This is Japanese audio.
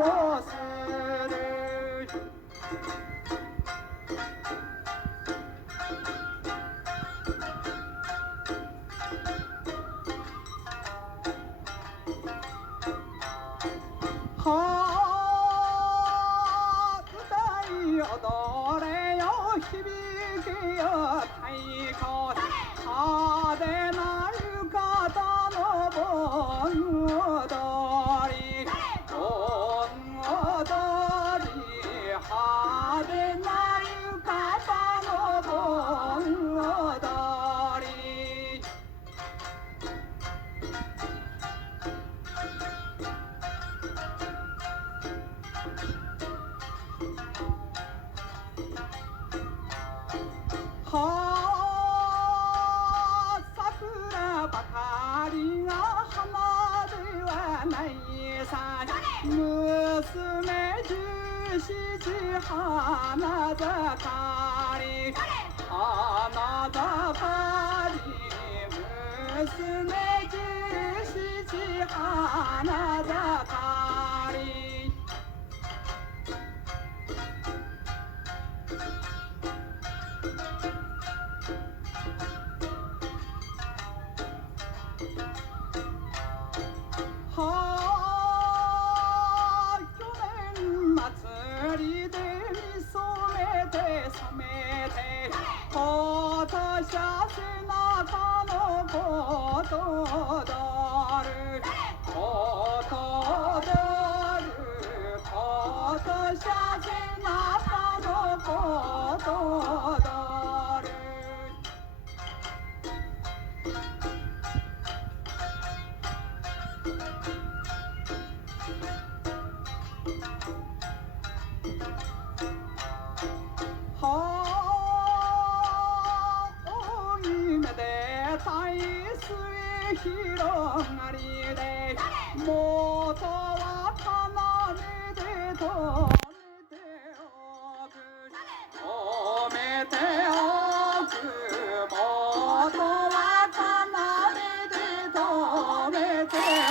をする。踊れよ響けよ太鼓、派手な浴衣の盆踊り、盆踊り、派手な浴衣の盆踊り。桜ばかりが花ではないさ。娘十七花盛り、花盛り、娘十七花盛り。去年祭りで見初めて覚めて、今年は背中のこと踊る、こと踊る、今年は背中のこと踊る。大いめでたい末広がりで、元は奏でで止めておく、元は奏でで止めておく。